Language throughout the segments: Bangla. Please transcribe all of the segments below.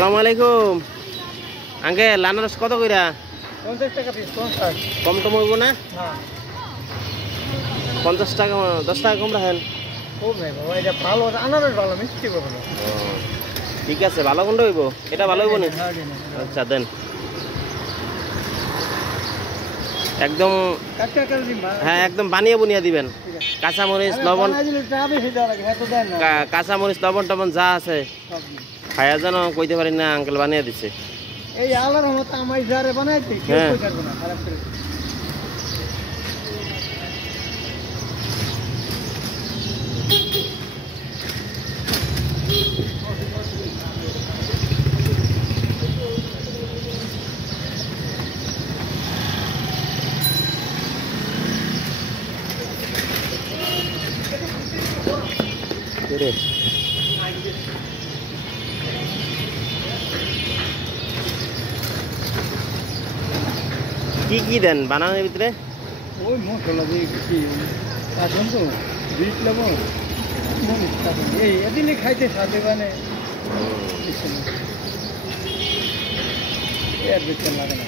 আসসালামু আলাইকুম আঙ্কেল আনারস কত কইরা 50 টাকা পিস 50 কম টম হইব না না 50 টাকা 10 টাকা কম রাখেন খুব নাই বাবা এটা ভালো আনারস ভালো মিষ্টি বাবা ঠিক আছে ভালো কোনটা হইব এটা ভালো হইব না আচ্ছা দেন একদম হ্যাঁ একদম বানিয়ে বুনিয়ে দিবেন কাঁচা মরিচ লবণ কাঁচা মরিচ লবণ টবণ যা আছে খায়া যেন কইতে পারি না আঙ্কেল বানিয়ে দিছে এই আলার মতো আমায় যারে বানাইতে কেউ কই পারবে না খারাপ করে কি কি দেন বানানোর ভিতরে ওই মশলা দিয়ে কি এখন তো বিট লবণ এই এদিনে খাইতে সাথে মানে এর বেশি লাগে না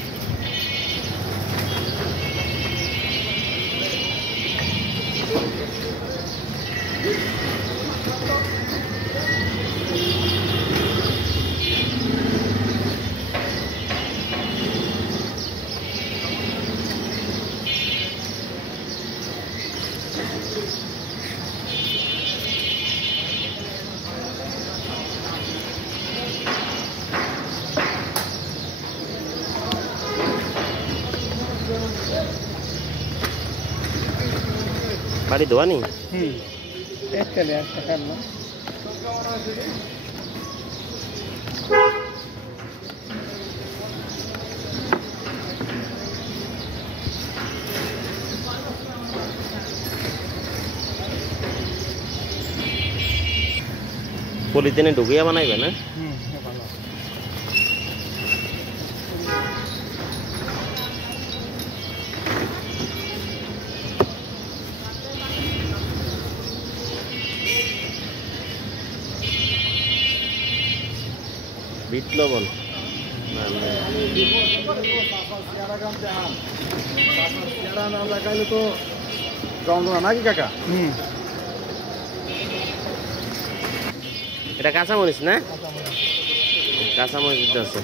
বাড়ি দোয়ানি একটা খারাপ পলিথিনে ঢুকিয়ে বানাইবে না বিট লবণ তো নাকি কাকা এটা কাঁচা মরিচ না কাঁচা মরিচ দিতে আছে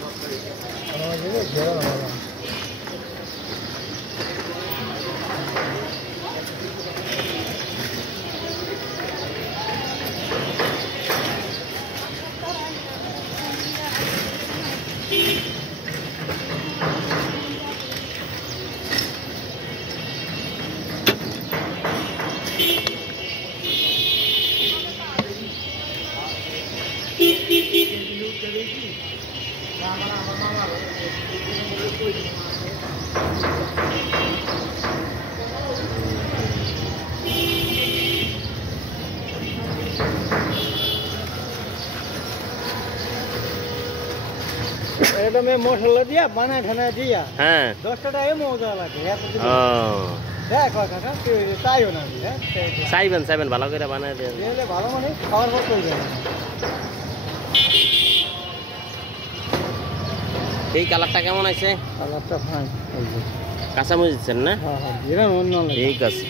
এটা মে মশলা দিয়া বানা খানা দিয়া হ্যাঁ 10 টাকা এ মজা লাগে দেখ কাকা তাইও না চাইবেন ভালো করে বানাই দেন ভালো মানে খাওয়ার পর করবে এই কালারটা কেমন আছে কালারটা ফাইন কাঁচা মরিচ দিচ্ছেন না হ্যাঁ হ্যাঁ ঠিক আছে।